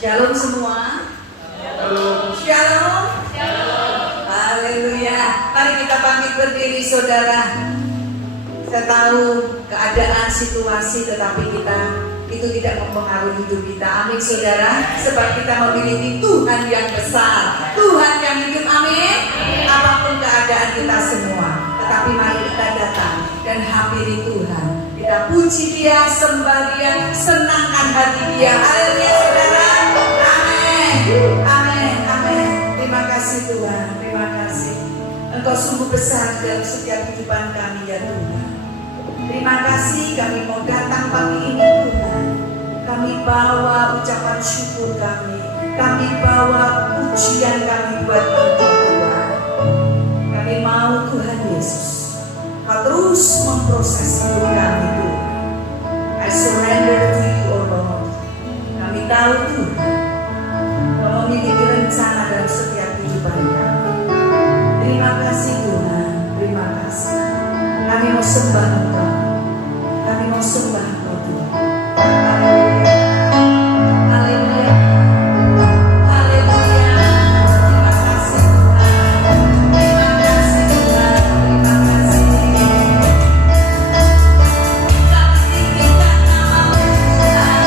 Shalom semua. Shalom. Shalom. Haleluya. Mari kita pamit berdiri saudara. Saya tahu keadaan situasi, tetapi kita itu tidak mempengaruhi hidup kita. Amin saudara. Sebab kita memiliki Tuhan yang besar, Tuhan yang hidup. Amin. Apapun keadaan kita semua, tetapi mari kita datang dan hampiri Tuhan. Kita puji Dia, sembah Dia, senangkan hati Dia. Haleluya saudara. Amin, amin. Terima kasih Tuhan, terima kasih. Engkau sungguh besar dalam setiap kehidupan kami ya Tuhan. Terima kasih kami mau datang pagi ini Tuhan. Kami bawa ucapan syukur kami. Kami bawa pujian kami buat Engkau Tuhan. Kami mau Tuhan Yesus, Kau terus memproses hidup kami Tuhan. I surrender to you, O Lord. Kami tahu Tuhan, Kau memiliki rencana dalam setiap kehidupan kami. Terima kasih Tuhan, terima kasih. Kami mau sembah Engkau, kami mau sembah Engkau Tuhan. Haleluya, haleluya, haleluya. Terima kasih Tuhan, terima kasih Tuhan, terima kasih. Kami tinggikan nama-Mu Tuhan.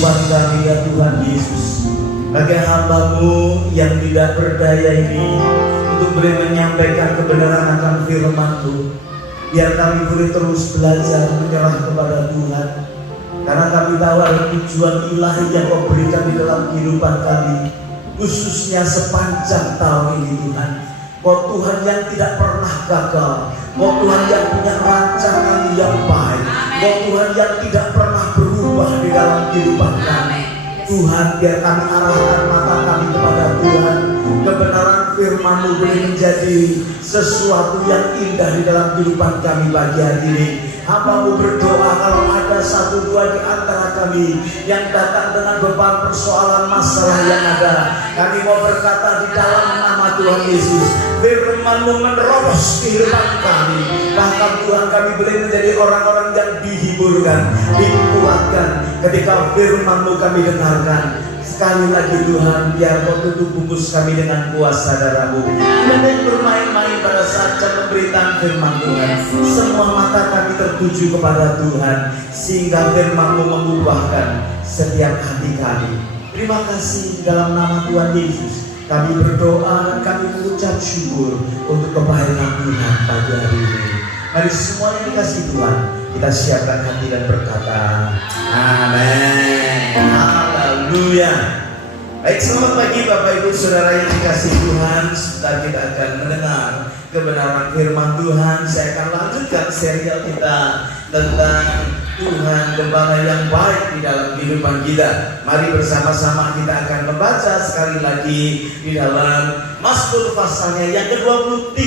kehidupan kami ya Tuhan Yesus. Bagi hamba-Mu yang tidak berdaya ini untuk boleh menyampaikan kebenaran akan firman-Mu, biar kami boleh terus belajar menyerah kepada Tuhan. Karena kami tahu ada tujuan ilahi yang Kau berikan di dalam kehidupan kami, khususnya sepanjang tahun ini Tuhan. Kau Tuhan yang tidak pernah gagal, Kau Tuhan yang punya rancangan yang baik, Kau Tuhan yang tidak pernah berubah di dalam kehidupan kami. Tuhan, biar kami arahkan mata kami kepada Tuhan. Kebenaran firman-Mu boleh menjadi sesuatu yang indah di dalam kehidupan kami pagi hari ini. Hamba-Mu berdoa kalau ada satu dua di antara kami yang datang dengan beban persoalan masalah yang ada, kami mau berkata di dalam nama Tuhan Yesus, firman-Mu menerobos kehidupan kami. Bahkan Tuhan, kami boleh menjadi orang-orang yang dihiburkan, dikuatkan ketika firman-Mu kami dengarkan. Sekali lagi Tuhan, biar Kau tutup bungkus kami dengan kuasa darah-Mu. Jangan bermain-main pada saat pemberitaan firman Tuhan. Semua mata kami tertuju kepada Tuhan, sehingga firman-Mu mengubahkan setiap hati kami. Terima kasih dalam nama Tuhan Yesus. Kami berdoa dan kami mengucap syukur untuk kebaikan Tuhan pagi hari ini. Mari semua yang dikasih Tuhan, kita siapkan hati dan berkata, amin. Haleluya. Baik, selamat pagi Bapak Ibu Saudara yang dikasih Tuhan. Sebentar kita akan mendengar kebenaran firman Tuhan. Saya akan lanjutkan serial kita tentang Tuhan Gembala yang baik di dalam kehidupan kita. Mari bersama-sama kita akan membaca sekali lagi di dalam Mazmur pasalnya yang ke-23.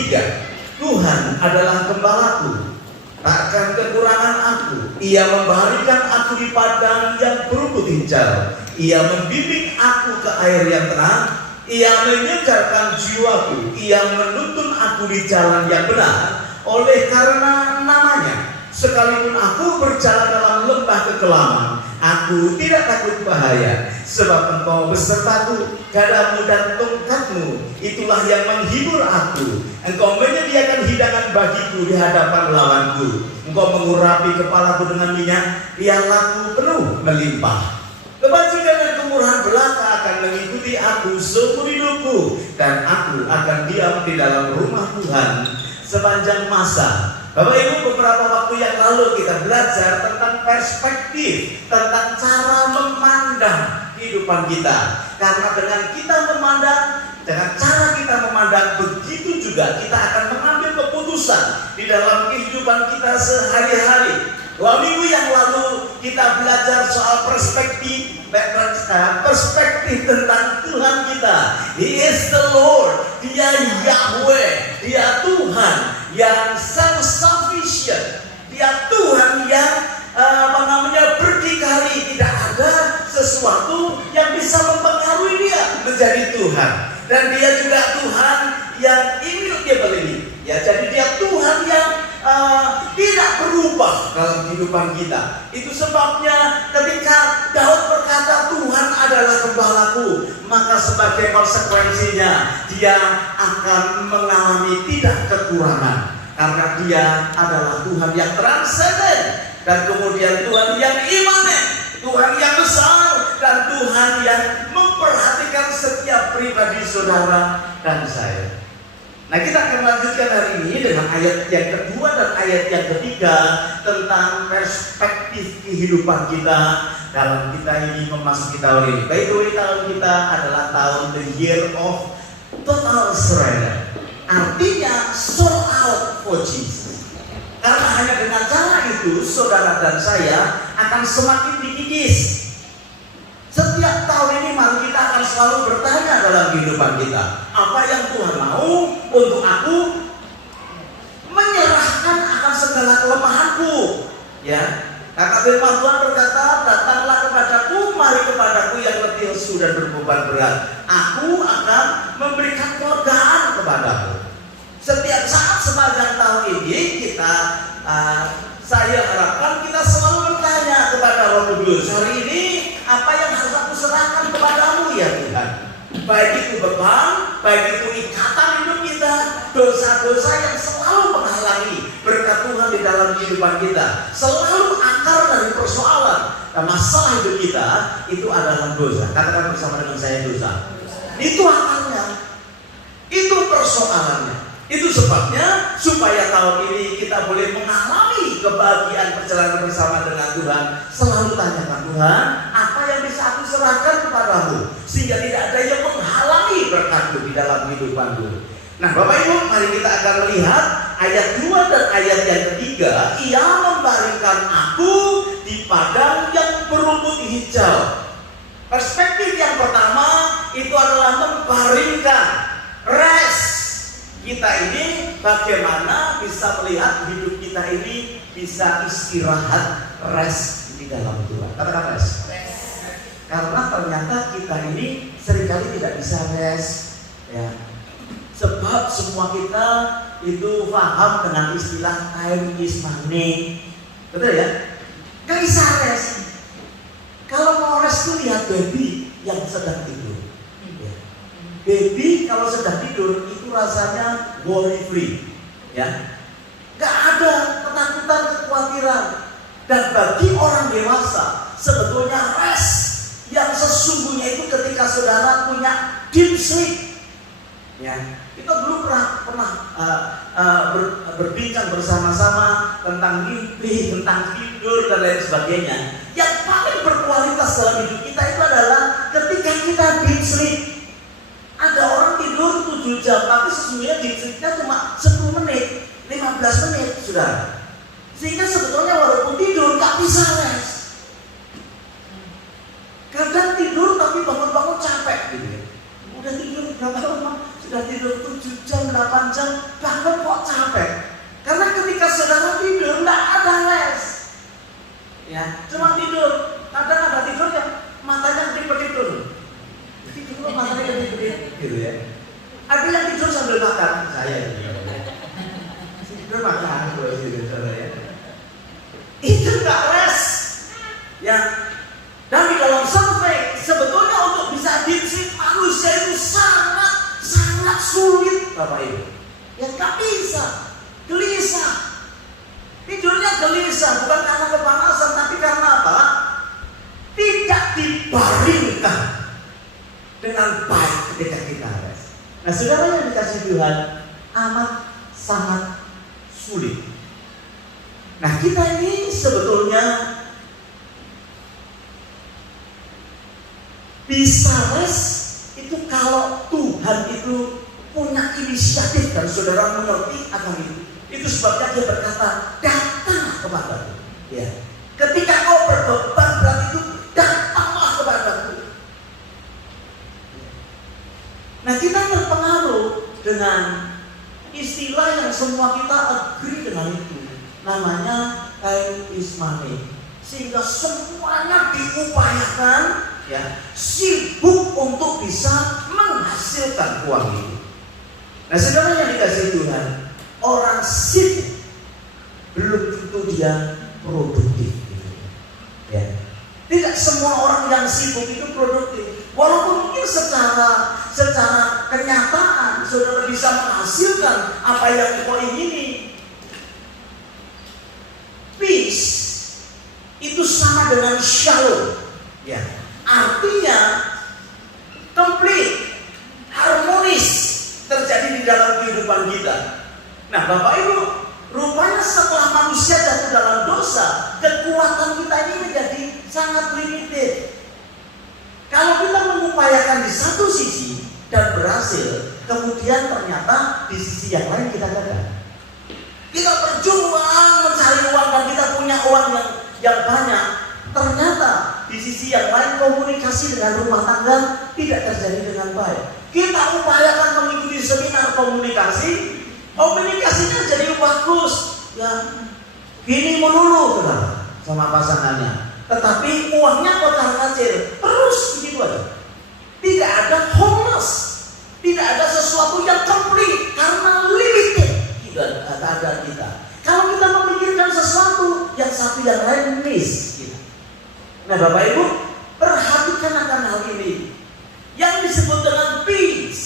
Tuhan adalah gembalaku, takkan kekurangan aku. Ia memberikan aku di padang yang berumput hijau. Ia membimbing aku ke air yang tenang. Ia menyegarkan jiwaku. Ia menuntun aku di jalan yang benar oleh karena namanya. Sekalipun aku berjalan dalam lembah kekelaman, aku tidak takut bahaya, sebab Engkau besertaku, gadamu dan tongkatmu, itulah yang menghibur aku. Engkau menyediakan hidangan bagiku di hadapan lawanku. Engkau mengurapi kepalaku dengan minyak, pialaku penuh melimpah. Kebajikan dan kemurahan belaka akan mengikuti aku seumur hidupku, dan aku akan diam di dalam rumah Tuhan sepanjang masa. Bapak Ibu, beberapa waktu yang lalu kita belajar tentang perspektif, tentang cara memandang kehidupan kita. Karena dengan kita memandang, dengan cara kita memandang, begitu juga kita akan mengambil keputusan di dalam kehidupan kita sehari-hari. 2 minggu yang lalu kita belajar soal perspektif tentang Tuhan kita. He is the Lord, Dia Yahweh, Dia Tuhan yang self-sufficient, Dia Tuhan yang berdikari. Tidak ada sesuatu yang bisa mempengaruhi Dia menjadi Tuhan. Dan Dia juga Tuhan yang immutable. Ya, jadi Dia Tuhan yang tidak berubah dalam kehidupan kita. Itu sebabnya ketika Daud berkata Tuhan adalah gembalaku, maka sebagai konsekuensinya dia akan mengalami tidak kekurangan, karena Dia adalah Tuhan yang transenden, dan kemudian Tuhan yang imanen, Tuhan yang besar, dan Tuhan yang memperhatikan setiap pribadi saudara dan saya. Nah, kita akan lanjutkan hari ini dengan ayat yang kedua dan ayat yang ketiga tentang perspektif kehidupan kita dalam kita ini memasuki tahun ini. By the way, tahun kita adalah tahun the year of total surrender. Artinya sold out for Jesus. Karena hanya dengan cara itu saudara dan saya akan semakin dikikis. Setiap tahun ini mari kita akan selalu bertanya dalam kehidupan kita, apa yang Tuhan mau untuk aku menyerahkan akan segala kelemahanku. Ya, karena firman Tuhan berkata, datanglah kepadaku, mari kepadaku yang letih lesu dan berbeban berat, aku akan memberikan kelegaan kepadamu. Setiap saat sepanjang tahun ini kita saya harapkan kita selalu bertanya kepada Roh Kudus, hari ini apa yang harus aku serahkan kepadamu ya Tuhan? Baik itu beban, baik itu ikatan hidup kita, dosa-dosa yang selalu menghalangi berkat Tuhan di dalam kehidupan kita, selalu akar dari persoalan persoalan. Nah, masalah hidup kita itu adalah dosa. Katakan bersama dengan saya, dosa. Itu akarnya. Itu persoalannya. Itu sebabnya supaya tahun ini kita boleh mengalami kebahagiaan perjalanan bersama dengan Tuhan, selalu tanyakan, Tuhan, apa yang bisa aku serahkan kepadamu sehingga tidak ada yang menghalangi berkat-Mu di dalam kehidupanku. Nah, Bapak Ibu, mari kita akan melihat ayat 2 dan ayat yang ketiga. Ia membaringkan aku di padang yang berumput hijau. Perspektif yang pertama itu adalah membaringkan, rest. Kita ini bagaimana bisa melihat hidup kita ini bisa istirahat, rest di dalam Tuhan. Katakan rest. Karena ternyata kita ini seringkali tidak bisa rest, ya. Sebab semua kita itu paham dengan istilah time is money, betul ya? Gak bisa rest. Kalau mau rest tuh lihat baby yang sedang tidur. Baby kalau sedang tidur itu rasanya worry free, ya. Gak ada ketakutan, kekhawatiran. Dan bagi orang dewasa sebetulnya rest yang sesungguhnya itu ketika saudara punya deep sleep, ya. Kita dulu pernah berbincang bersama-sama tentang mimpi, tentang tidur dan lain sebagainya. Yang paling berkualitas dalam hidup kita itu adalah ketika kita deep sleep. Ada orang tidur 7 jam, tapi sesungguhnya deep sleep-nya cuma 10 menit, 15 menit, sudah. Sehingga sebetulnya walaupun tidur, tak bisa rest. Kadang tidur tapi bangun-bangun capek gitu ya. Udah tidur berapa lama? Sudah tidur 7 jam, 8 jam, bangun kok capek. Karena ketika saudara tidur, tidak ada rest. Ya, cuma tidur. Kadang ada tidur yang matanya kedip-kedip dulu. Tidur matanya kedip-kedip gitu ya. Ada yang tidur sambil makan, saya tidur makan gitu, saudara ya. Itu nggak rest. Ya. Dan di dalam survei sebetulnya untuk bisa deep sleep manusia itu sangat sulit, Bapak Ibu. Ya nggak bisa, gelisah. Tidurnya gelisah bukan karena kepanasan, tapi karena apa? Tidak dibaringkan dengan baik ketika kita rest. Nah, saudara yang dikasih Tuhan, amat sangat sulit. Nah, kita ini sebetulnya bisa rest itu kalau Tuhan itu punya inisiatif dan saudara mengerti akan itu. Itu sebabnya dia berkata, datanglah kepadaku. Ya. Ketika kau berbeban berat itu, datanglah kepadaku. Nah, kita terpengaruh dengan istilah yang semua kita agree dengan itu. Namanya time is money. Sehingga semuanya diupayakan, ya, sibuk untuk bisa menghasilkan uang itu. Nah, saudara yang dikasih Tuhan, orang sibuk belum tentu dia produktif. Ya. Tidak semua orang yang sibuk itu produktif. Walaupun mungkin secara kenyataan saudara bisa menghasilkan apa yang kau ingini. Peace itu sama dengan shalom. Ya. Artinya complete, harmonis terjadi di dalam kehidupan kita. Nah, Bapak Ibu, rupanya setelah manusia jatuh dalam dosa, kekuatan kita ini menjadi sangat limited. Kalau kita mengupayakan di satu sisi dan berhasil, kemudian ternyata di sisi yang lain kita gagal. Kita berjuang mencari uang dan kita punya uang yang banyak. Ternyata di sisi yang lain komunikasi dengan rumah tangga tidak terjadi dengan baik. Kita upayakan mengikuti seminar komunikasi, komunikasinya jadi bagus, ya gini melulu sama pasangannya. Tetapi uangnya kocar-kacir, terus begitu aja. Tidak ada wholeness, tidak ada sesuatu yang komplit karena limited keadaan kita. Kalau kita memikirkan sesuatu, yang satu yang lain miss. Gitu. Nah, Bapak Ibu, perhatikan akan hal ini. Yang disebut dengan peace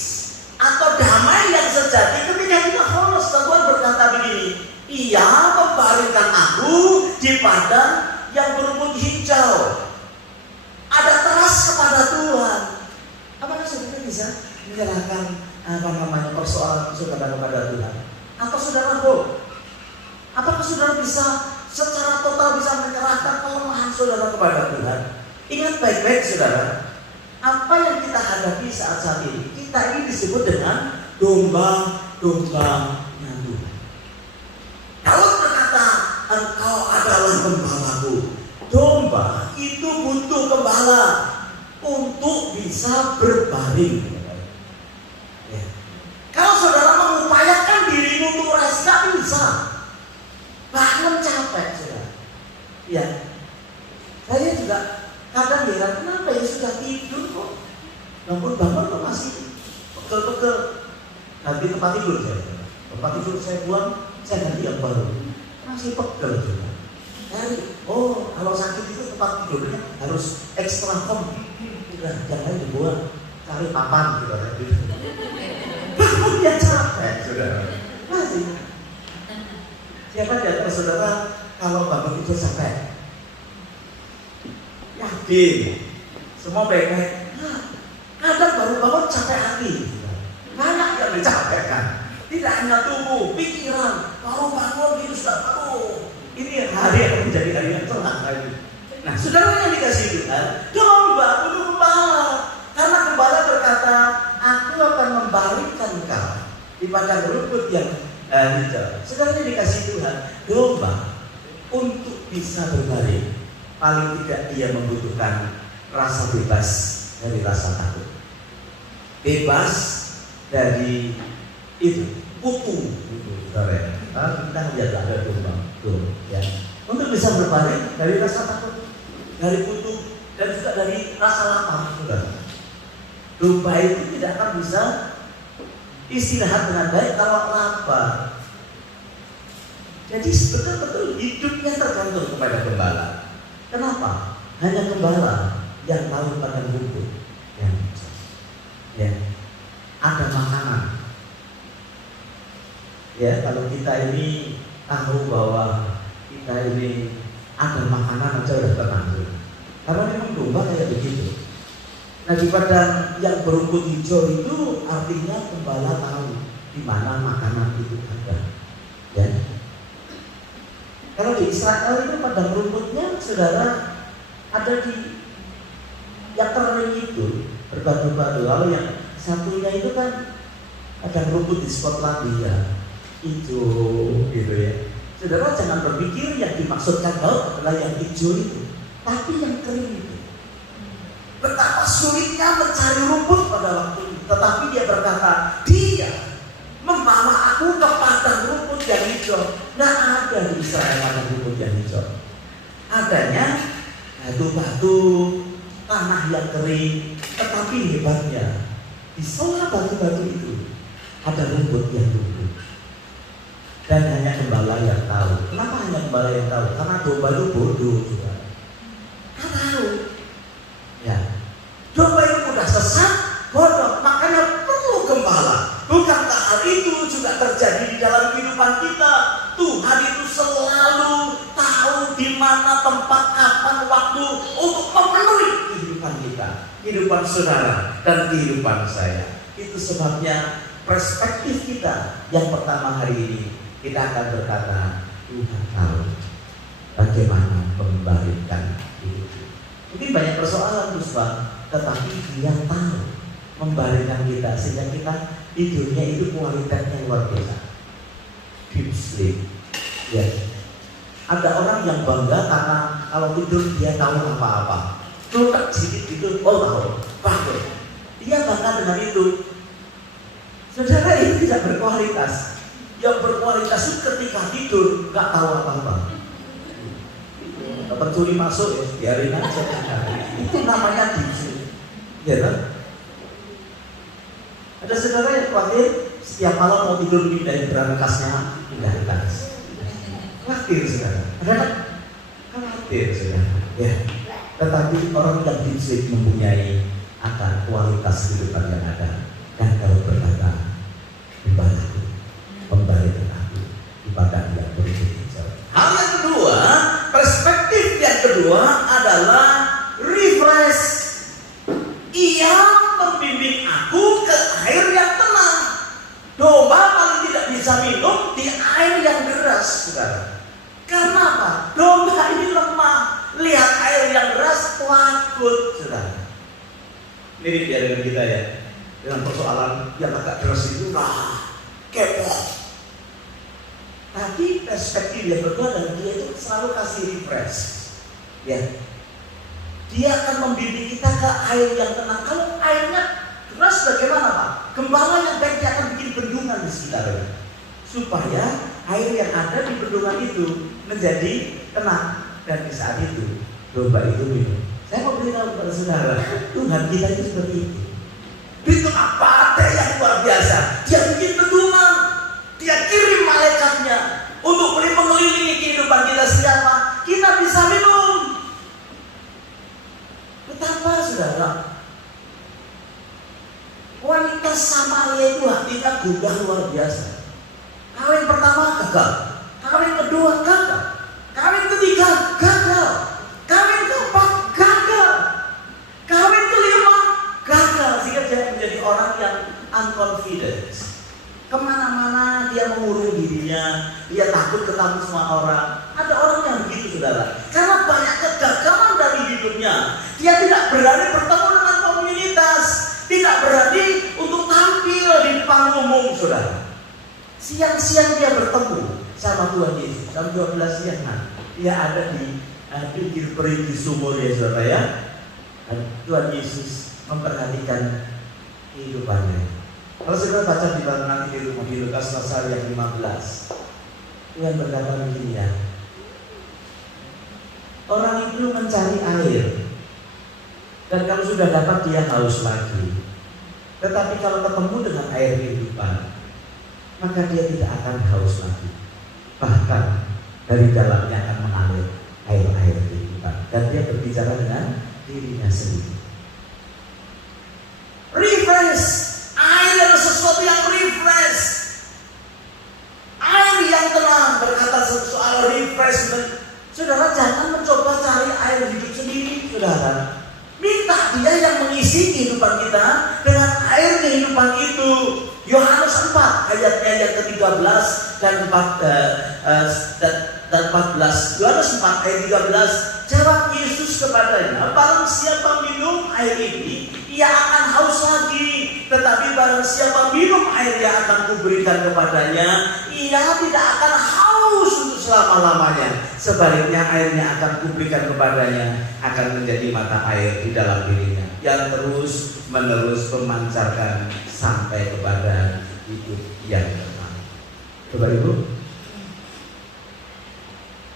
atau damai yang sejati ketika kita wholeness. Tuhan berkata begini, Ia membaringkan aku di padang yang berumput menyerahkan persoalan saudara kepada Tuhan? Atau saudara bohong? Apakah saudara bisa secara total bisa menyerahkan kelemahan saudara kepada Tuhan? Ingat baik-baik saudara, apa yang kita hadapi saat ini, kita ini disebut dengan domba-dombanya Tuhan. Kalau berkata engkau adalah gembalaku, domba itu butuh gembala untuk bisa berbaring. Ya. Kalau saudara mengupayakan dirimu untuk rest, gak bisa. Bangun capek saudara. Ya, saya juga kadang heran kenapa ya sudah tidur kok bangun kok masih pegel-pegel. Ganti tempat tidur saya. Tempat tidur saya buang, saya ganti yang baru. Masih pegel juga. Kalau sakit itu tempat tidurnya harus ekstra form. Jangan dibuang, cari papan gitu. Bangun ya capek saudara. Masih. Siapa di antara saudara kalau bangun itu capek? Yakin? Semua baik-baik. Kadang baru bangun capek hati. Banyak yang dicapekkan. Tidak hanya tubuh, pikiran. Kalau bangun itu sudah baru. Ini hari yang menjadi hari yang celaka ini. Nah, saudara yang dikasih Tuhan, domba butuh gembala. Karena gembala berkata, aku akan membaringkan kau di padang rumput yang hijau. Saudara yang dikasih Tuhan, domba untuk bisa berbaring, paling tidak dia membutuhkan rasa bebas dari rasa takut, bebas dari itu kutu. Saudara, kita lihat ada domba, ya. Untuk bisa berbaring dari rasa takut, dari kutu, dan juga dari rasa lapar. Saudara, domba itu tidak akan bisa istirahat dengan baik kalau lapar. Jadi betul-betul hidupnya tergantung kepada gembala. Kenapa? Hanya gembala yang tahu padang rumput yang ya ada makanan. Ya, kalau kita ini tahu bahwa kita ini ada makanan aja udah tenang. Karena memang domba kayak begitu. Nah, di padang yang berumput hijau itu artinya gembala tahu di mana makanan itu ada. Ya. Kalau di Israel itu padang rumputnya, saudara, ada di yang kering itu berbatu-batu. Lalu yang satunya itu kan padang rumput di Skotlandia, hijau gitu ya. Saudara jangan berpikir yang dimaksudkan Daud adalah yang hijau itu, tapi yang kering itu. Betapa sulitnya mencari rumput pada waktu itu, tetapi dia berkata, dia membawa aku ke padang rumput yang hijau. Nah, ada di Israel padang rumput yang hijau. Adanya batu-batu, tanah yang kering, tetapi hebatnya di sela batu-batu itu ada rumput yang tumbuh. Dan hanya gembala yang tahu. Kenapa hanya gembala yang tahu? Karena domba itu bodoh juga. Kan tahu. Ya, domba itu mudah sesat, bodoh. Makanya perlu gembala. Bukankah hal itu juga terjadi di dalam kehidupan kita? Tuhan itu selalu tahu di mana tempat, kapan, waktu untuk memenuhi kehidupan kita, kehidupan saudara, dan kehidupan saya. Itu sebabnya perspektif kita yang pertama hari ini, kita akan berkata, Tuhan tahu bagaimana membaringkan hidup. Mungkin banyak persoalan Tuhan, tetapi Dia tahu membaringkan kita sehingga kita tidurnya itu kualitasnya luar biasa. Deep sleep. Ya. Ada orang yang bangga karena kalau tidur dia tahu apa-apa. Celutak sedikit itu, tahu. Bagus. Dia bangga dengan itu. Saudara, ini tidak berkualitas. Yang berkualitas itu ketika tidur nggak tahu apa-apa. Pencuri masuk ya, biarin aja. Itu namanya deep sleep. Ya kan? Ada saudara yang khawatir setiap malam mau tidur pindahin berangkasnya, pindahin tas. Khawatir saudara. Ada kan? Khawatir saudara. Ya. Tetapi orang yang deep sleep mempunyai akan kualitas kehidupan yang ada. Dan kalau berkata, membantu, membaringkan aku di padang yang berumput hijau. Hal yang kedua, perspektif yang kedua adalah refresh. Ia membimbing aku ke air saudara. Karena apa? Domba ini lemah. Lihat air yang deras, takut, saudara. Mirip ya dengan kita ya. Dengan persoalan yang agak deras itu, kepo. Tapi perspektif yang berbeda, dan dia itu selalu kasih refresh. Ya. Dia akan membimbing kita ke air yang tenang. Kalau airnya deras bagaimana Pak? Gembala yang baik dia akan bikin bendungan di sekitarnya. Supaya air yang ada di bendungan itu menjadi tenang. Dan di saat itu domba itu minum. Saya mau beritahu kepada saudara, Tuhan kita itu seperti itu. Di tengah badai yang luar biasa, dia bikin bendungan. Dia kirim malaikatnya untuk mengelilingi kehidupan kita. Siapa? Kita bisa minum. Betapa saudara, wanita Samaria itu hatinya gundah luar biasa. Kawin pertama gagal, kawin kedua gagal, kawin ketiga gagal, kawin keempat gagal, kawin kelima gagal. Sehingga dia menjadi orang yang unconfident. Kemana-mana dia mengurung dirinya, dia takut ketemu semua orang. Ada orang yang begitu saudara, karena banyak kegagalan dari hidupnya. Dia tidak berani bertemu dengan komunitas, tidak berani untuk tampil di depan umum saudara. Siang-siang dia bertemu sama Tuhan Yesus, jam 12 siang dia ada di pinggir peri di sumur ya saudara ya. Dan Tuhan Yesus memperhatikan kehidupannya. Kalau saudara baca di nanti di rumah di Lukas pasal yang 15, Tuhan berkata begini ya. Orang itu mencari air, dan kalau sudah dapat dia haus lagi. Tetapi kalau ketemu dengan air kehidupan, maka dia tidak akan haus lagi. Bahkan dari dalamnya akan mengalir air-air kehidupan. Dan dia berbicara dengan dirinya sendiri. Refresh. Air adalah sesuatu yang refresh. Air yang tenang. Berkata soal refreshment, saudara jangan mencoba cari air hidup sendiri, saudara. Minta dia yang mengisi kehidupan kita dengan air kehidupan itu. Yohanes 4 ayatnya yang ke-13 dan 14. Yohanes 4 ayat 13, jawab Yesus kepadanya, barang siapa minum air ini, ia akan haus lagi. Tetapi barang siapa minum air yang akan kuberikan kepadanya, ia tidak akan haus untuk selama-lamanya. Sebaliknya air yang akan kuberikan kepadanya akan menjadi mata air di dalam dirinya, yang terus menerus memancarkan sampai kepada hidup yang kekal. Bapak Ibu,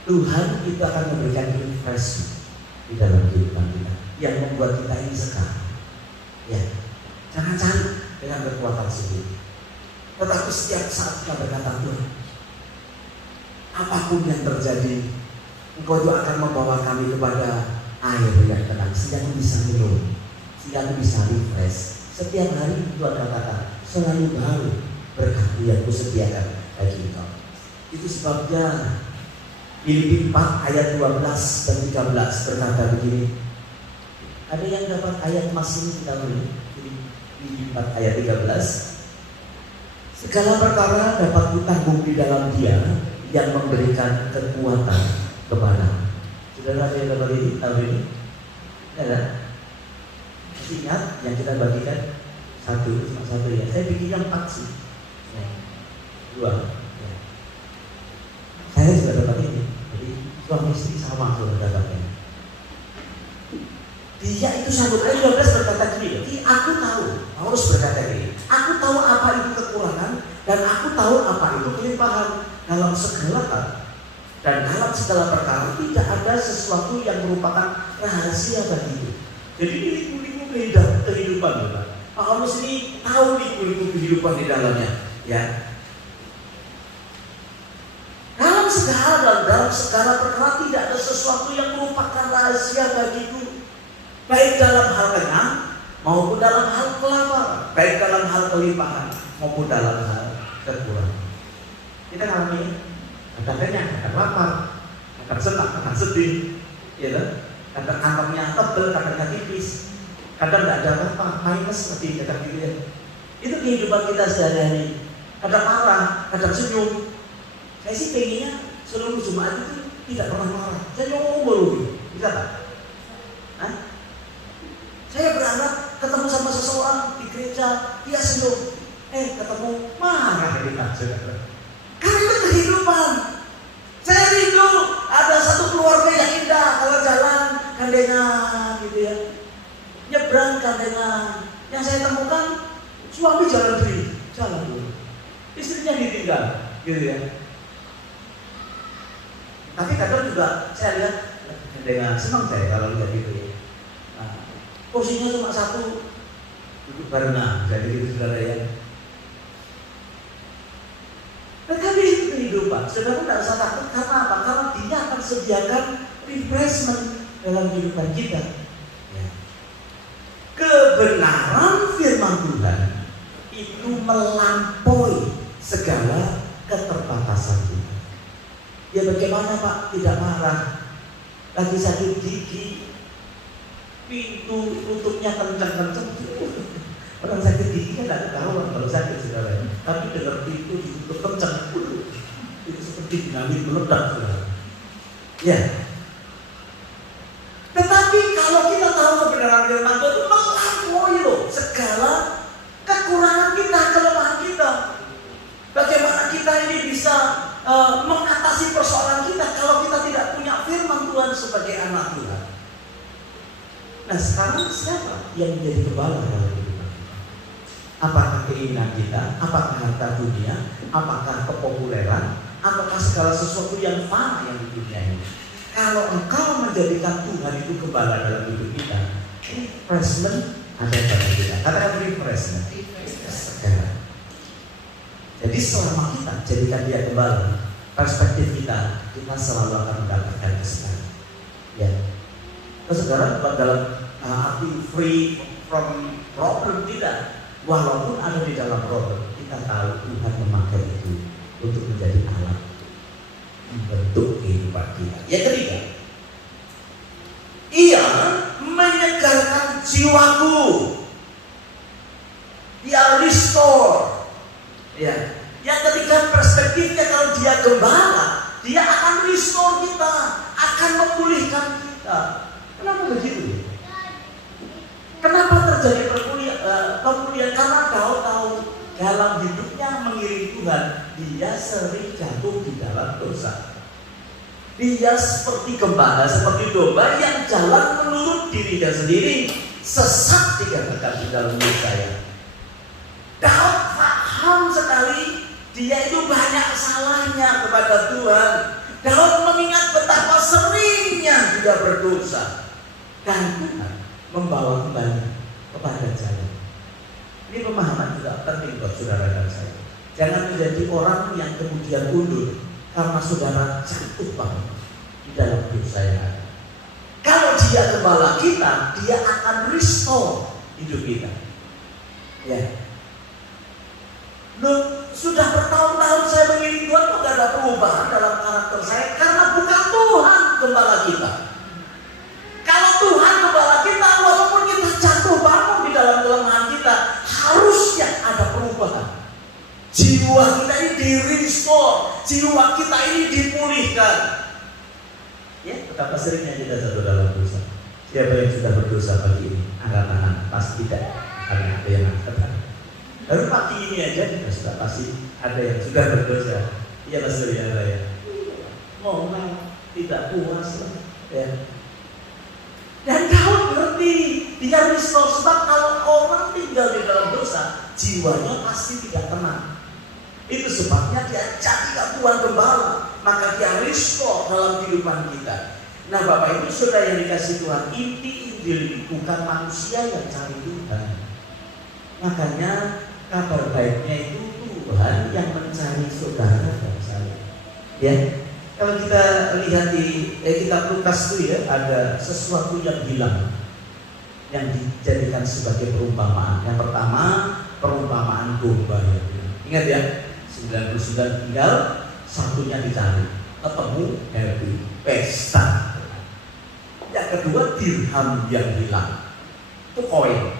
Tuhan itu akan memberikan refreshment di dalam kehidupan kita yang membuat kita ini segar. Ya, jangan cari dengan kekuatan sendiri. Tetapi setiap saat kita berkata, Tuhan, apapun yang terjadi, Engkau itu akan membawa kami kepada air yang tenang, sehingga aku bisa minum, sehingga aku bisa refresh. Setiap hari Tuhan katakan, selalu baru berkat yang kusediakan bagi engkau. Itu sebabnya Filipi 4 ayat 12 dan 13 berkata begini. Ada yang dapat ayat emas ini kita beri? Filipi 4 ayat 13. Segala perkara dapat kutanggung di dalam Dia yang memberikan kekuatan kepada. Saudara ada yang dapat ini tahun ini? Ya, masih ingat yang kita bagikan cuma satu ya. Saya bikinnya 4 sih. Ya. 2. Ya. Saya juga dapat ini. Jadi suami istri sama sudah dapatnya. Dia itu sambut ayat 12 berkata gini, aku tahu, Paulus berkata gini, aku tahu apa itu kekurangan dan aku tahu apa itu kelimpahan dalam segala hal dan dalam segala perkara tidak ada sesuatu yang merupakan rahasia bagiku. Jadi ini liku-liku kehidupan, Bapak. Paulus ini tahu liku-liku kehidupan di dalamnya, ya. Dalam segala perkara tidak ada sesuatu yang merupakan rahasia bagiku. Baik dalam hal kenyang maupun dalam hal kelaparan, baik dalam hal kelimpahan maupun dalam hal kekurangan. Kita ngalami kadang kenyang, kadang lapar, kadang senang, kadang sedih, ya kan? Kadang kantongnya tebel, kadang tipis, kadang tidak ada apa-apa, minus seperti kadang gitu ya. Itu kehidupan kita sehari-hari. Kadang marah, kadang senyum. Saya sih pengennya seluruh jemaat itu tidak pernah marah. Saya ngobrol, bisa tak? Hah? Saya berharap ketemu sama seseorang di gereja, dia senyum. Ketemu marah kita. Karena itu kehidupan. Saya rindu ada satu keluarga yang indah kalau jalan gandengan gitu ya. Nyebrang gandengan. Yang saya temukan suami jalan dulu. Istrinya ditinggal gitu ya. Tapi kadang juga saya lihat gandengan, senang saya kalau lihat gitu ya. Nah, posisinya cuma satu, duduk barengan, jadi gitu saudara ya. Tetapi itu kehidupan. Saudara tidak usah takut karena apa? Karena dia akan sediakan refreshment dalam kehidupan kita. Ya. Kebenaran firman Tuhan itu melampaui segala keterbatasan kita. Ya bagaimana Pak? Tidak marah. Lagi sakit gigi, pintu tutupnya kencang-kencang. Orang sakit gigi kan tidak ketahuan kalau sakit saudara. Tapi dengar pintu ditutup kencang, itu seperti dinamit meledak saudara. Ya. Tetapi kalau kita tahu kebenaran firman Tuhan itu melampaui loh segala kekurangan kita, kelemahan kita. Bagaimana kita ini bisa mengatasi persoalan kita kalau kita tidak punya firman Tuhan sebagai anak Tuhan. Nah sekarang siapa yang menjadi gembala dalam hidup kita? Apakah keinginan kita? Apakah harta dunia? Apakah kepopuleran? Apakah segala sesuatu yang fana yang di dunia ini? Kalau engkau menjadikan Tuhan itu gembala dalam hidup kita, refreshment ada pada kita. Katakan refreshment. Jadi selama kita jadikan dia gembala, perspektif kita selalu akan mendapatkan kesenangan. Ya. Saudara, bukan dalam arti free from problem tidak. Walaupun ada di dalam problem, kita tahu Tuhan memakai itu untuk menjadi alat membentuk kehidupan kita. Yang ketiga, ia menyegarkan jiwaku. Dia restore. Ya. Yang ketiga perspektifnya kalau dia gembala, dia akan restore kita, akan memulihkan kita. Kenapa begitu? Kenapa terjadi pemulihan? Karena tahu dalam hidupnya mengiring Tuhan, dia sering jatuh di dalam dosa. Dia seperti gembala, seperti domba yang jalan menurut dirinya sendiri, sesat dikatakan di dalam Yesaya. Daud paham sekali dia itu banyak salahnya kepada Tuhan. Daud mengingat betapa seringnya dia berdosa, dan Tuhan membawa kembali kepada jalan. Ini pemahaman juga penting buat saudara dan saya. Jangan menjadi orang yang kemudian undur karena saudara jatuh banget di dalam dosa yang ada. Kalau dia gembala kita, dia akan restore hidup kita. Ya. Loh, sudah bertahun-tahun saya mengiring Tuhan kok gak ada perubahan dalam karakter saya, karena bukan Tuhan gembala kita. Kalau Tuhan gembala kita, walaupun kita jatuh bangun di dalam kelemahan kita, harusnya ada perubahan. Jiwa kita ini di-restore, jiwa kita ini dipulihkan. Ya, betapa seringnya kita jatuh dalam dosa. Siapa yang sudah berdosa pagi ini? Angkat tangan. Pasti tidak, karena ada yang angkat tangan. Baru pagi ini aja kita sudah pasti ada yang sudah berdosa. Iya Mas Saudara ya. Ngomong tidak puas lah. Ya. Dan Daud ngerti, dia restore. Sebab kalau orang tinggal di dalam dosa, jiwanya pasti tidak tenang. Itu sebabnya dia jadikan Tuhan gembala, maka dia restore dalam kehidupan kita. Nah Bapak Ibu Saudara yang dikasih Tuhan, inti Injil bukan manusia yang cari Tuhan. Makanya kabar baiknya itu Tuhan yang mencari saudara dan saya. Ya, kalau kita lihat di kitab Lukas itu ya, ada sesuatu yang hilang yang dijadikan sebagai perumpamaan. Yang pertama, perumpamaan domba. Ingat ya, 99 tinggal, satunya dicari, ketemu, happy, pesta. Yang kedua, dirham yang hilang. Itu koin.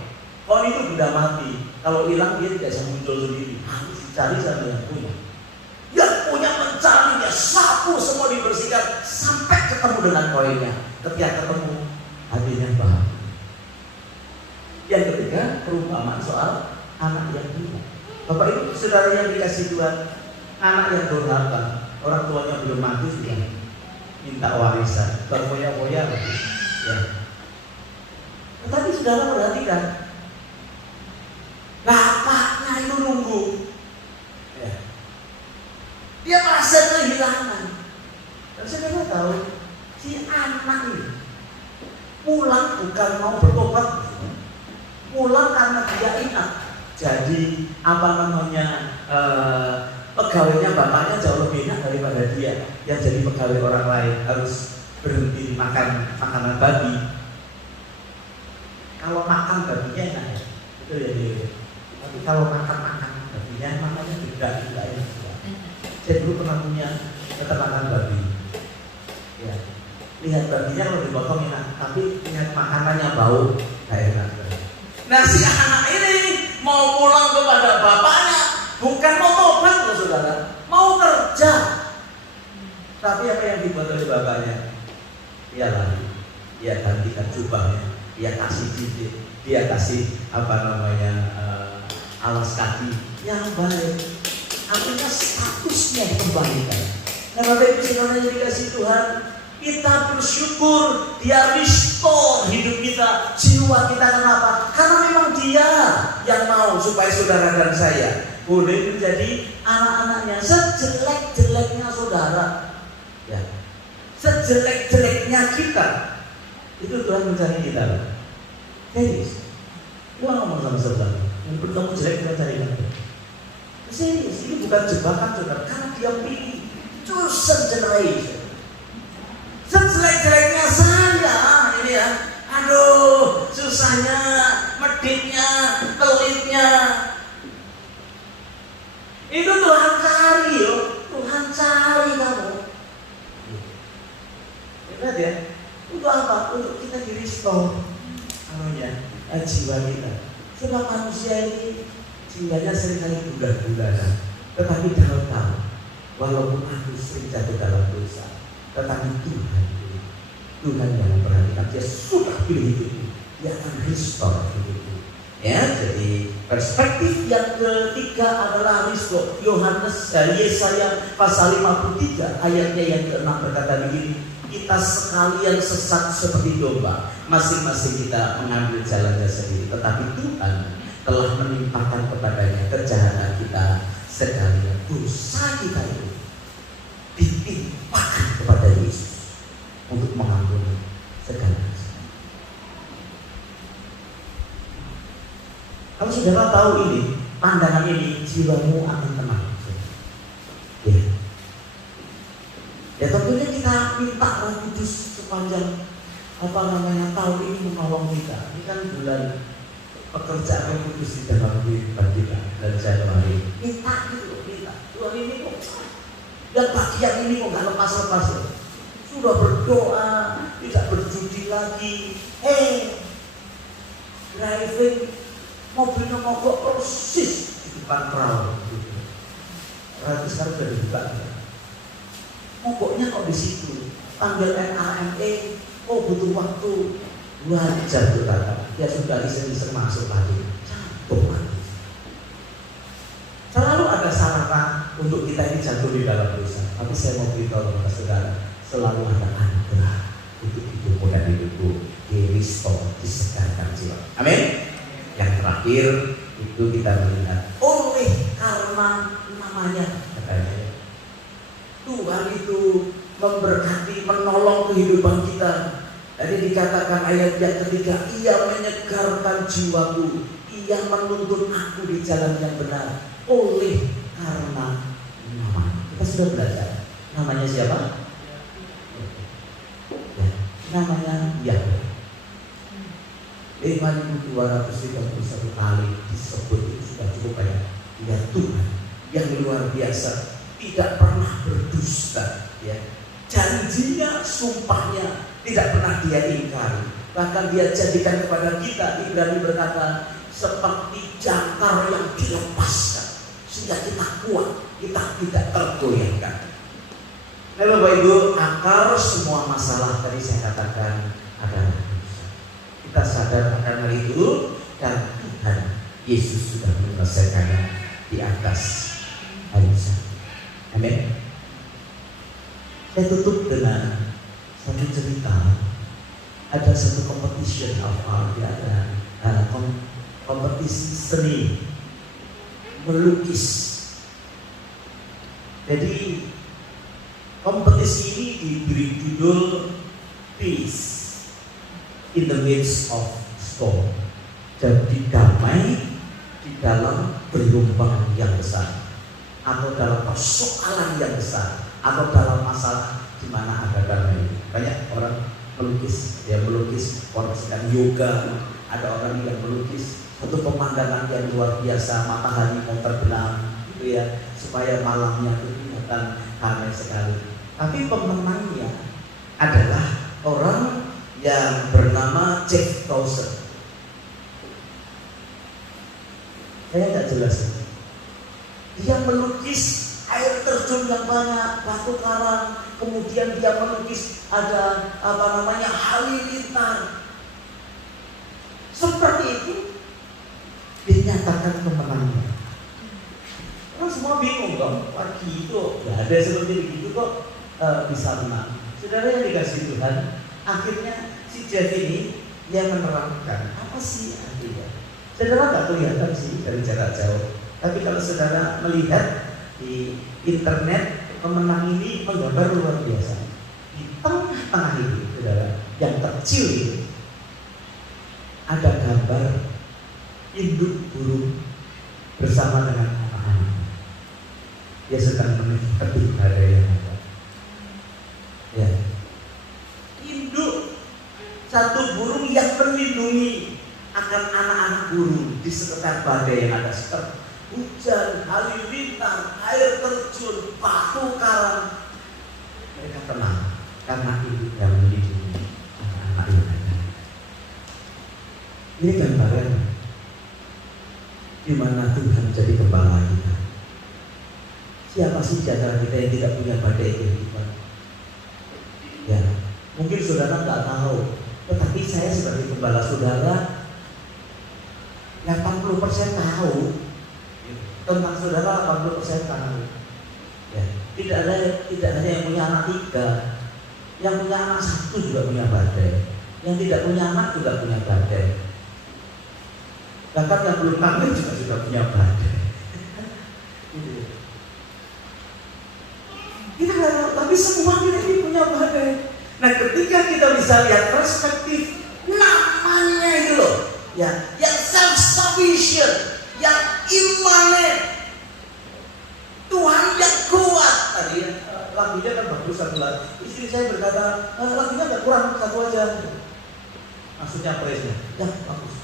Koin itu benda mati. Kalau hilang dia tidak bisa muncul sendiri, harus dicari sama yang punya. Yang punya mencarinya sampai sapu semua dibersihkan sampai ketemu dengan koinnya. Ketika ketemu, hatinya bahagia. Yang ketiga, perumpamaan soal anak yang hina. Bapak Ibu, saudara yang dikasih Tuhan, anak yang durhaka, orang tuanya belum mati sudah minta warisan, berfoya-foya lagi. Ya. Tetapi saudara perhatikan, bapaknya itu nunggu. Ya. Dia merasa kehilangan. Dan saudara tahu, si anak ini pulang bukan mau bertobat, pulang karena dia ingat. Jadi pegawainya bapaknya jauh lebih enak daripada dia yang jadi pegawai orang lain, harus berhenti makan makanan babi. Kalau makan babinya enak ya, itu ya dia. Tapi kalau makan babinya namanya beda enak. Saya dulu pernah punya peternakan babi. Ya, lihat babinya kalau dipotong enak, tapi lihat makanannya bau kayak enak. Nah si anak ini mau pulang kepada bapaknya, bukan mau tobat loh saudara, mau kerja. Tapi apa yang dibuat oleh bapaknya? Dia lari, dia gantikan jubahnya, dia kasih cincin, dia kasih alas kaki yang baik. Artinya statusnya dikembalikan. Nah Bapak Ibu saudara yang dikasih Tuhan, kita bersyukur dia restore hidup kita, jiwa kita. Kenapa? Karena memang dia yang mau supaya saudara dan saya boleh menjadi anak-anaknya. Sejelek-jeleknya saudara, ya, sejelek-jeleknya kita, itu Tuhan mencari kita. Serius, gua ngomong sama saudara, menurut kamu jelek kita cari kita. Serius, ini bukan jebakan saudara, karena dia pilih chosen generation. Sejelek-jeleknya saya ini ya, aduh susahnya, meditnya, pelitnya, itu Tuhan cari yo, Tuhan cari kamu. Lihat ya, untuk apa? Untuk kita di restore jiwa kita. Sebab manusia ini jiwanya seringkali bulan-bulanan, tetapi dalam tahu, walaupun aku sering jatuh dalam dosa, tetapi Tuhan yang memperhatikan, dia sudah pilih hidupku, dia akan restore hidupku. Ya, jadi perspektif yang ketiga adalah restore. Yesaya pasal 53 ayatnya yang ke-6 berkata begini, kita sekalian sesat seperti domba, masing-masing kita mengambil jalannya sendiri, tetapi Tuhan telah menimpakan kepadanya kejahatan kita sekalian. Dosa kita itu ditimpakan kepada Yesus untuk mengampuni segala dosa. Kalau saudara tahu ini, pandangan ini, jiwamu akan tenang. Ya tentunya kita minta Roh Kudus sepanjang tahun ini menolong kita. Ini kan bulan pekerjaan Roh Kudus di dalam kehidupan kita dan Januari. Minta gitu, minta. Tuhan ini kok, dan bagian ini kok nggak lepas-lepas loh. Sudah berdoa, tidak berjudi lagi. Driving, mobilnya mogok persis di depan perahu. Berarti sekarang sudah dibuka. Mogoknya kok di situ. Panggil NAME, butuh waktu 2 jam berkata. Dia sudah iseng-iseng masuk lagi. Jatuh lagi. Selalu ada sarana untuk kita ini jatuh di dalam dosa. Tapi saya mau beritahu kepada saudara, selalu ada anugerah untuk hidupmu dan hidupku di restore, disegarkan jiwa. Amin. Yang terakhir itu kita melihat oleh karena namanya, katanya Tuhan itu memberkati, menolong kehidupan kita. Jadi dikatakan ayat yang ketiga, ia menyegarkan jiwaku, ia menuntun aku di jalan yang benar oleh karena namanya. Kita sudah belajar namanya siapa? Ya, namanya Yahweh. 5.231 kali disebut, itu sudah cukup banyak. Ya Tuhan yang luar biasa, tidak pernah berdusta, ya. Janjinya, sumpahnya tidak pernah dia ingkari. Bahkan dia jadikan kepada kita, Ibrani berkata, seperti jangkar yang dilepaskan, sehingga kita kuat, kita tidak tergoyahkan. Nah Bapak Ibu, akar semua masalah tadi saya katakan adalah dosa. Kita sadar akan hal itu dan Tuhan Yesus sudah menyelesaikannya di atas kayu salib. Amin. Saya tutup dengan satu cerita. Ada satu competition of art, ada kompetisi seni melukis. Jadi kompetisi ini diberi judul Peace in the midst of storm. Jadi damai di dalam gelombang yang besar, atau dalam persoalan yang besar, atau dalam masalah di mana ada damai. Banyak orang melukis, dia melukis, orang sedang yoga, ada orang yang melukis satu pemandangan yang luar biasa, matahari mau terbenam, gitu ya, supaya malamnya kelihatan ramai sekali. Tapi pemenangnya adalah orang yang bernama Jeff Dawson. Saya nggak jelas. Dia melukis air terjun yang banyak, batu karang, kemudian dia melukis ada halilintar. Seperti itu dinyatakan pemenangnya. Orang semua bingung dong, pagi itu nggak ada seperti begitu kok bisa menang. Saudara yang dikasih Tuhan, akhirnya si Jeff ini yang menerangkan apa sih artinya. Saudara nggak kelihatan sih dari jarak jauh, tapi kalau saudara melihat di internet, pemenang ini menggambar luar biasa. Di tengah-tengah itu, saudara, yang kecil itu ada gambar induk burung bersama dengan anak-anak. Dia sedang menikmati badai yang ada. Ya, induk satu burung yang melindungi akan anak-anak burung di sekitar badai yang ada, sekitar hujan, halilintar, air terjun, batu karang. Mereka tenang karena ibu yang melindungi anak-anak yang ada. Ini gambaran di mana Tuhan menjadi gembala kita. Siapa sih di antara kita yang tidak punya badai kehidupan? Ya, mungkin saudara nggak tahu, tetapi saya sebagai gembala saudara 80% tahu tentang saudara, 80% tahu. Ya, tidak hanya yang punya anak 3, yang punya anak 1 juga punya badai, yang tidak punya anak juga punya badai. Bahkan yang belum kawin juga sudah punya badai. Kita nggak tahu, tapi semua kita ini punya badai. Nah, ketika kita bisa lihat perspektif namanya itu loh, ya, yang self sufficient, yang imanen, Tuhan yang kuat. Tadi lagunya kan bagus satu lagu. Istri saya berkata, lagunya nggak kurang, satu aja. Maksudnya praise-nya, ya bagus.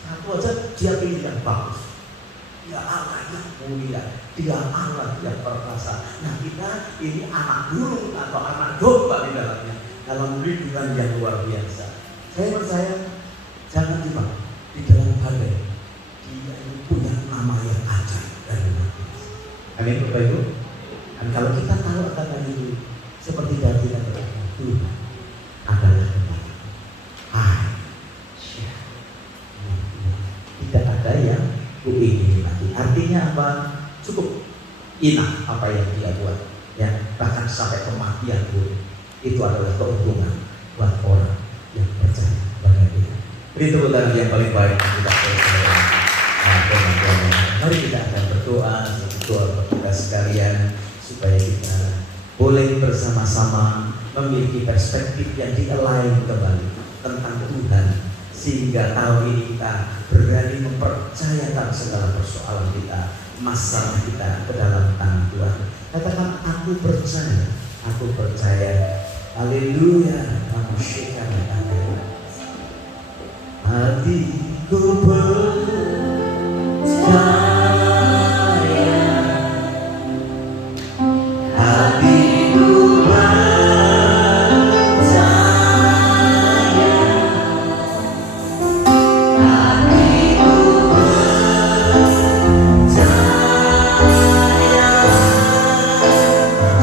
Satu aja dia pilih yang bagus. Dia Allah yang mulia, dia Allah yang perkasa. Nah kita ini anak burung atau anak domba di dalamnya, dalam lindungan yang luar biasa. Saya percaya jangan lupa di dalam badai dia punya nama yang ajaib dan luar biasa. Amin Bapak Ibu. Dan kalau kita tahu akan hal itu, seperti tadi kita berkata, Tuhan adalah gembala. Tidak ada yang ingin mati. Artinya apa? Cukup inah apa yang dia buat. Ya, bahkan sampai kematian pun itu adalah keuntungan buat orang yang percaya pada dia. Beri tepuk tangan yang paling baik kita percaya. Mari kita akan berdoa untuk kita sekalian supaya kita boleh bersama-sama memiliki perspektif yang di-align kembali tentang Tuhan, sehingga tahun ini kita berani mempercayakan segala persoalan kita, masalah kita ke dalam tangan Tuhan. Katakan, aku percaya. Haleluya. Hatiku percaya, hatiku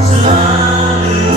selalu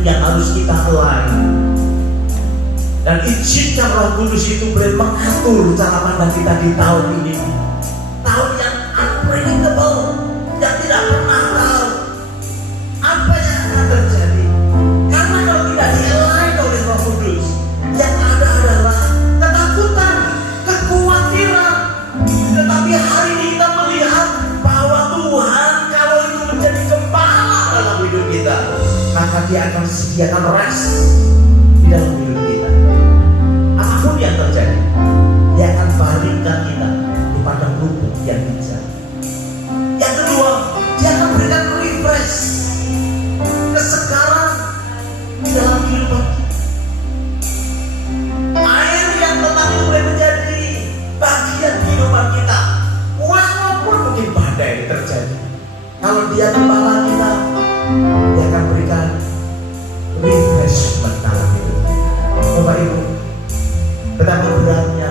yang harus kita helai. Dan izinkan Roh Kudus itu boleh mengatur cara pandang kita di tahun ini. Tahun yang unpredictable, yang tidak pernah tahu apa yang akan terjadi. Karena kalau tidak dihelai oleh Roh Kudus, yang ada adalah ketakutan, kekhawatiran. Tetapi hari ini kita melihat bahwa Tuhan kalau itu menjadi gembala dalam hidup kita, maka Dia akan sediakan rest di dalam hidup kita. Apapun yang terjadi, Dia akan baringkan kita di padang rumput yang hijau. Yang kedua, Dia akan berikan refresh, kesegaran di dalam kehidupan kita. Air yang tenang itu boleh menjadi bagian kehidupan kita. Walaupun mungkin badai terjadi, kalau Dia gembala kita, Dia akan berikan refreshment dalam hidup kita. Bapak Ibu, betapa beratnya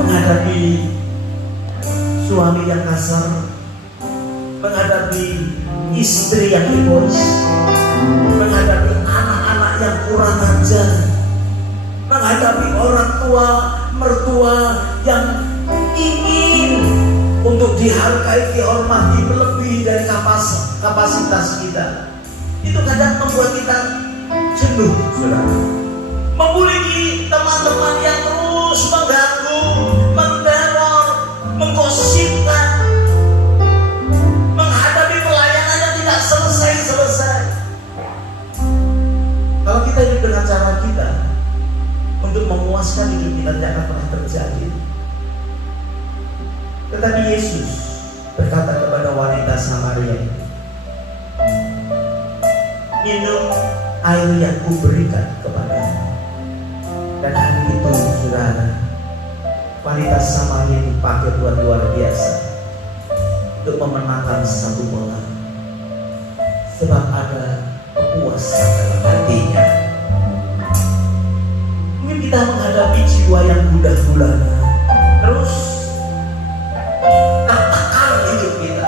menghadapi suami yang kasar, menghadapi istri yang egois, menghadapi anak-anak yang kurang ajar, menghadapi orang tua, mertua yang ingin untuk dihargai, dihormati melebihi dari kapasitas kita. Itu kadang membuat kita jenuh, saudara. Memiliki teman-teman yang terus mengganggu, menteror, menggosipkan, menghadapi pelayanan yang tidak selesai-selesai. Kalau kita hidup dengan cara kita untuk memuaskan hidup kita, tidak akan pernah terjadi. Tetapi Yesus berkata kepada wanita Samaria, minum air yang kuberikan kepadamu. Dan hari itu, saudara, wanita Samaria dipakai luar biasa untuk memenangkan satu bola, sebab ada kepuasan dalam hatinya. Mungkin kita menghadapi jiwa yang gundah gulana, terus tertekan hidup kita,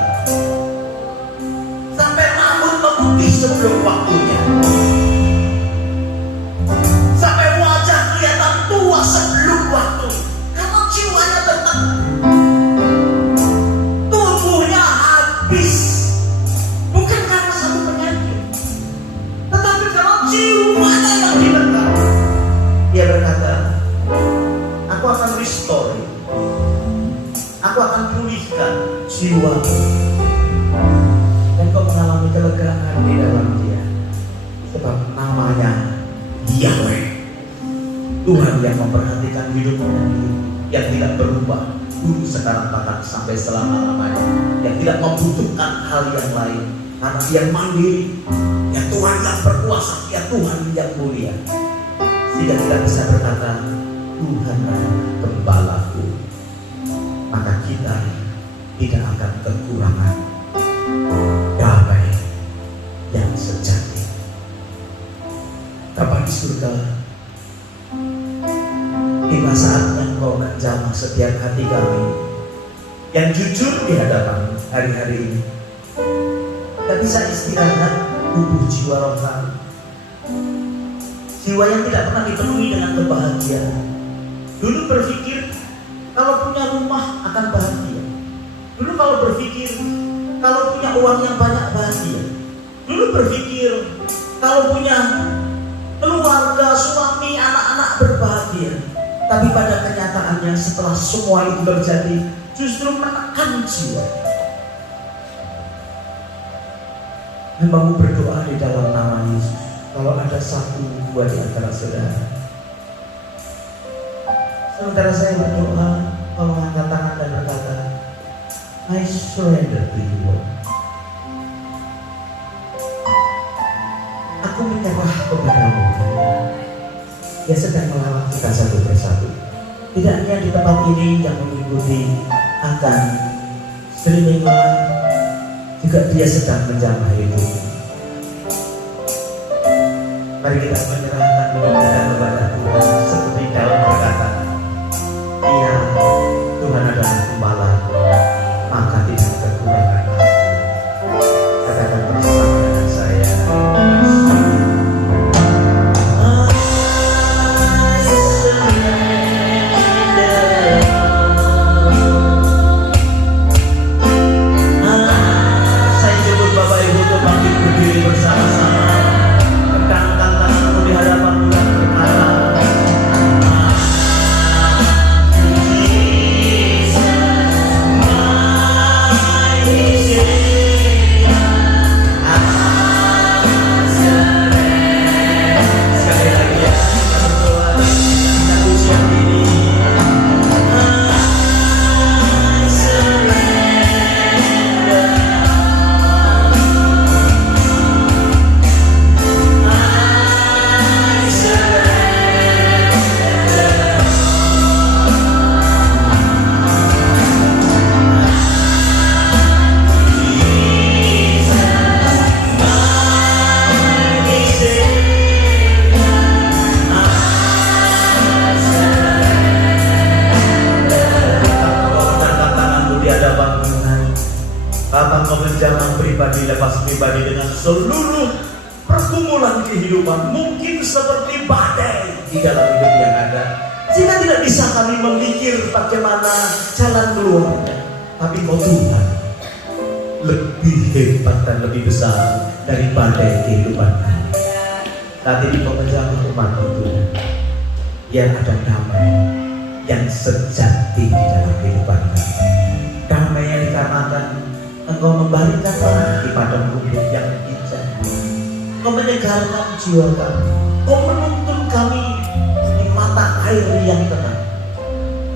sampai rambut memutih sebelum waktunya, sampai wajah kelihatan tua sebelum waktu, karena jiwanya tertekan, tubuhnya habis, bukan karena satu penyakit, tetapi karena jiwanya yang ditekan. Dia berkata, aku akan restore, aku akan pulihkan jiwamu, dan kau mengalami kelegaan di dalam Dia, sebab namanya Yahweh, Tuhan yang memperhatikan hidupmu, yang tidak berubah dulu, sekarang, bahkan sampai selama-lamanya, yang tidak membutuhkan hal yang lain, karena Dia mandiri, ya Tuhan yang berkuasa, ya Tuhan yang mulia. Sehingga kita bisa berkata, Tuhan adalah gembalaku, maka kita tidak akan kekurangan damai yang sejati. Bapa di surga, tiba saatnya Engkau menjamah setiap hati kami yang jujur di hadapan hari-hari ini. Kita bisa istirahat tubuh jiwa rohani, jiwa yang tidak pernah dipenuhi dengan kebahagiaan. Dulu berpikir kalau punya rumah akan bahagia. Dulu kalau berpikir kalau punya uang yang banyak bahagia. Dulu berpikir kalau punya keluarga, suami, anak-anak berbahagia. Tapi pada kenyataannya setelah semua itu terjadi, justru menekan jiwa. Hambamu berdoa di dalam nama Yesus. Kalau ada satu dua di antara saudara, sementara saya berdoa, kalau angkat tangan dan berkata, I surrender to you, Lord. Aku menyerah kepadamu. Dia sedang melawat kita satu persatu. Tidak hanya di tempat ini yang mengikuti akan streaming live, juga Dia sedang menjamah hidup. Mari kita menyerahkan hidup kita kepada Tuhan, seperti Daud berkata, iya, Tuhan adalah gembalaku, maka tidak kekurangan aku. Katakan bersama dengan saya. Bapa, Engkau menjamah pribadi lepas pribadi dengan seluruh pergumulan kehidupan, mungkin seperti badai di dalam hidup yang ada, sehingga tidak bisa kami memikir bagaimana jalan keluarnya. Tapi Kau Tuhan lebih hebat dan lebih besar dari badai kehidupan kami. Saat ini Kau menjamah umat-Mu Tuhan, biar ada damai yang sejati di dalam kehidupan kami. Damai yang dikarenakan Engkau memberikan di padang rumput yang hijau. Engkau menyegarkan jiwa kami. Engkau menuntun kami di mata air yang tenang.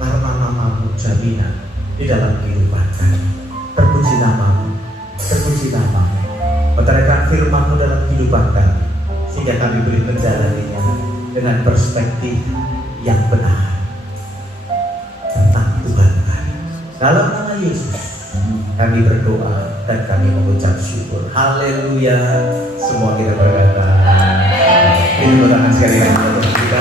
Karena nama-Mu jaminan di dalam kehidupan kami. Terpuji nama-Mu, terpuji nama-Mu. Meteraikan firman-Mu dalam kehidupan kami, sehingga kami boleh menjalaninya dengan perspektif yang benar tentang Tuhan kami. Dalam nama Yesus kami berdoa dan kami mengucap syukur. Haleluya. Semua kita berkata ini berkata sekali lagi untuk kita.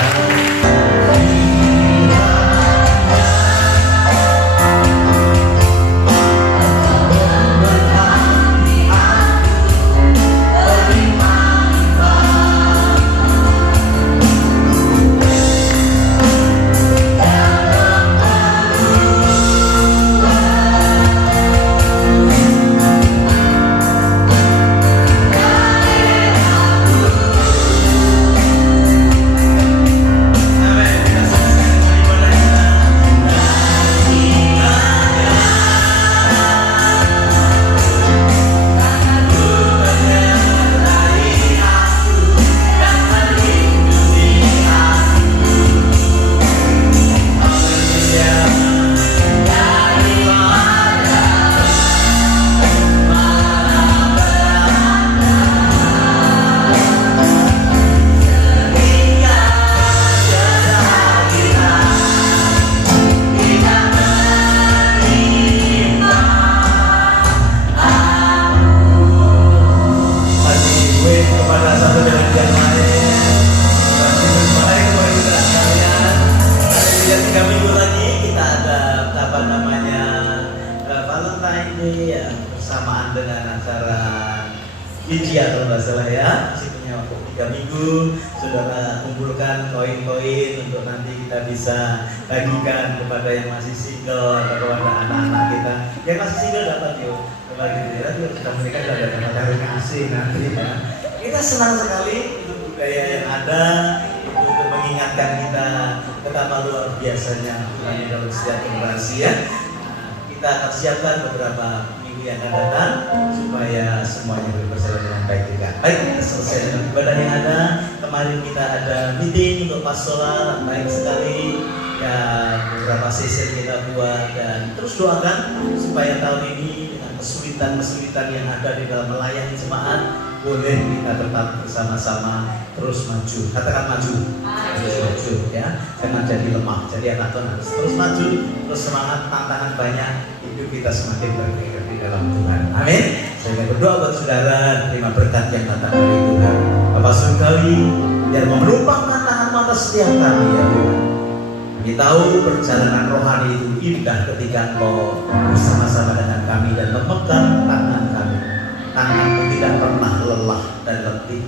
Hijriah kalau nggak salah ya, masih punya waktu 3 minggu. Saudara kumpulkan koin-koin untuk nanti kita bisa bagikan kepada yang masih single atau kepada anak-anak kita. Yang masih single dapat yuk, kembali dia sudah menikah sudah ada tanda kasih nanti ya. Kita senang sekali untuk budaya yang ada, untuk mengingatkan kita betapa luar biasanya Tuhan dalam setiap generasi ya. Kita akan siapkan beberapa yang akan datang supaya semuanya berjalan dengan baik juga. Baik, kita selesai dengan ibadah yang ada. Kemarin kita ada meeting untuk pastoral, baik sekali ya, beberapa sesi kita buat, dan terus doakan supaya tahun ini dengan kesulitan-kesulitan yang ada di dalam melayani jemaat, boleh kita tetap bersama-sama terus maju. Katakan maju, terus maju ya, jangan jadi lemah. Jadi anak Tuhan harus terus maju, terus semangat, tantangan banyak, hidup kita semakin berkembang dalam Tuhan. Amin. Saya berdoa buat saudara, terima berkat yang datang dari Tuhan. Bapa Surgawi, biar menumpahkan tangan atas setiap kami ya Tuhan. Kami tahu perjalanan rohani itu indah ketika Engkau bersama-sama dengan kami dan memegang tangan kami. Tangan-Mu tidak pernah lelah dan letih.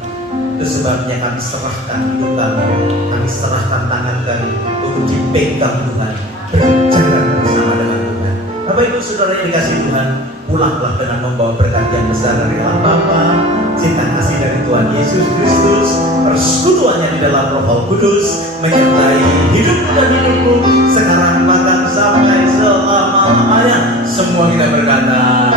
Itu sebabnya kami serahkan hidup kami serahkan tangan kami untuk dipegang Tuhan, berjalan bersama dengan Tuhan. Bapak Ibu Saudara yang dikasihi Tuhan, pulanglah dengan membawa berkat yang besar dari Allah Bapa, cinta kasih dari Tuhan Yesus Kristus, persekutuannya di dalam Roh Kudus menyertai hidupmu dan hidupku sekarang bahkan sampai selama-lamanya. Semua kita berkata